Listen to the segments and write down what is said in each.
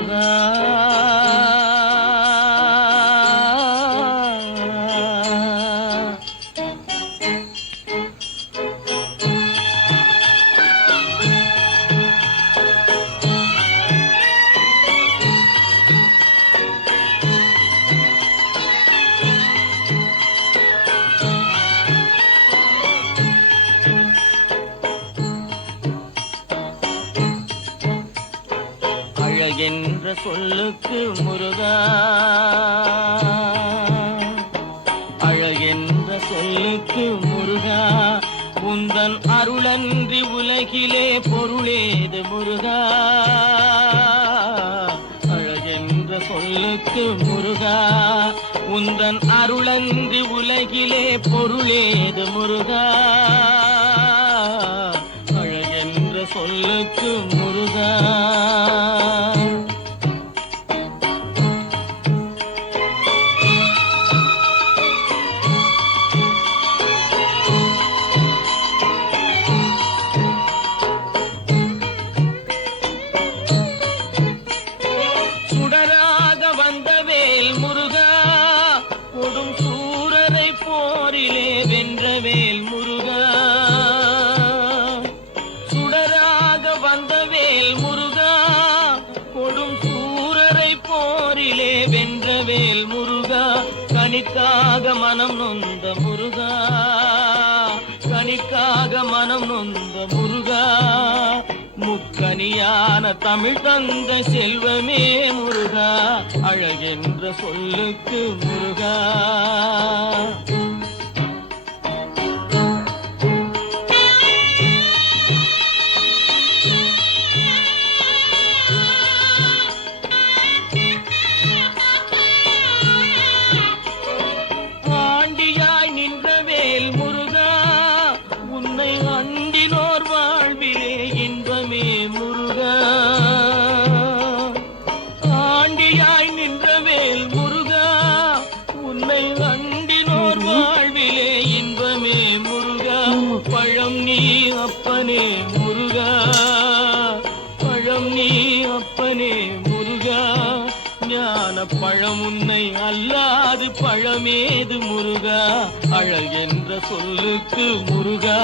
முருகா. அழகென்ற சொல்லுக்கு முருகா, அழகென்ற சொல்லுக்கு முருகா, உந்தன் அருளன்றி உலகிலே பொருளேது முருகா. அழகென்ற சொல்லுக்கு முருகா, உந்தன் அருளன்றி உலகிலே பொருளேது முருகா. அழகென்ற சொல்லுக்கு முருகா. சுடராக வந்த வேல் முருகா, கொடும் சூரரை போரிலே வென்ற வேல் முருகா. சுடராக வந்த வேல் முருகா, கொடும் சூரரை போரிலே வென்ற வேல் முருகா. கனிக்காக மனம் நொந்த முருகா, கனிக்காக மனம் நொந்த முருகா. முக்கனியான தமிழ் தந்த செல்வமே முருகா, அழகென்ற சொல்லுக்கு முருகா. ஆண்டியாய் நின்ற வேல் முருகா, உன்னை அண்டினோர் வாழ்விலே இன்பமே முருகா. ஆண்டியாய் நின்ற வேல் முருகா, உன்னை அண்டினோர் வாழ்விலே இன்பமே முருகா. பழம் நீ அப்பனே முருகா, பழம் நீ அப்பனே முருகா. ஞான பழம் உன்னை அல்லாது பழமேது முருகா. அழகென்ற சொல்லுக்கு முருகா,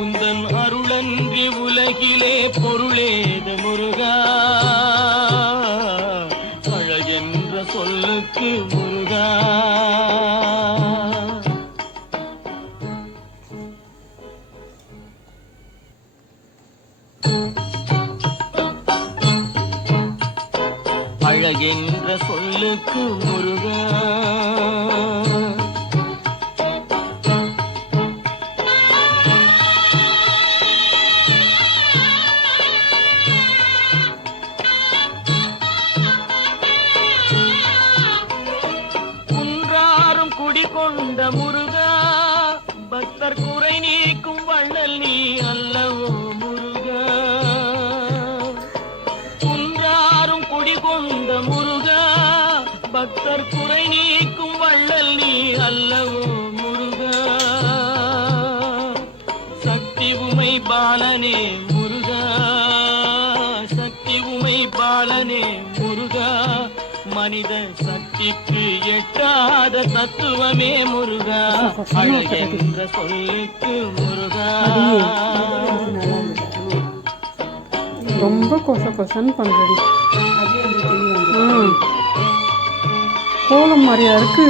உந்தன் அருளன்றி உலகிலே பொருளேது முருகா. அழகென்ற சொல்லுக்கு முருகா. அழகென்ற சொல்லுக்கு முருகா. குன்றாரும் குடிகொண்ட முருகா, பக்தர் குறை நீக்கும் வள்ளல் நீ அல்லவோ முருகா. குன்றாரும் குடிகொண்ட முருகா, பக்தர் குறை நீக்கும் வள்ளல் நீ அல்லவோ முருகா. சக்தி உமை பாலனே முருகா, சக்தி உமை பாலனே முருகா. மனித சக்திக்கு எட்டாத தத்துவமே முருகா, அழகென்ற சொல்லுக்கு முருகா. ரொம்ப கொசன்னு பண்றடி. கோலம் மாதிரியா இருக்கு.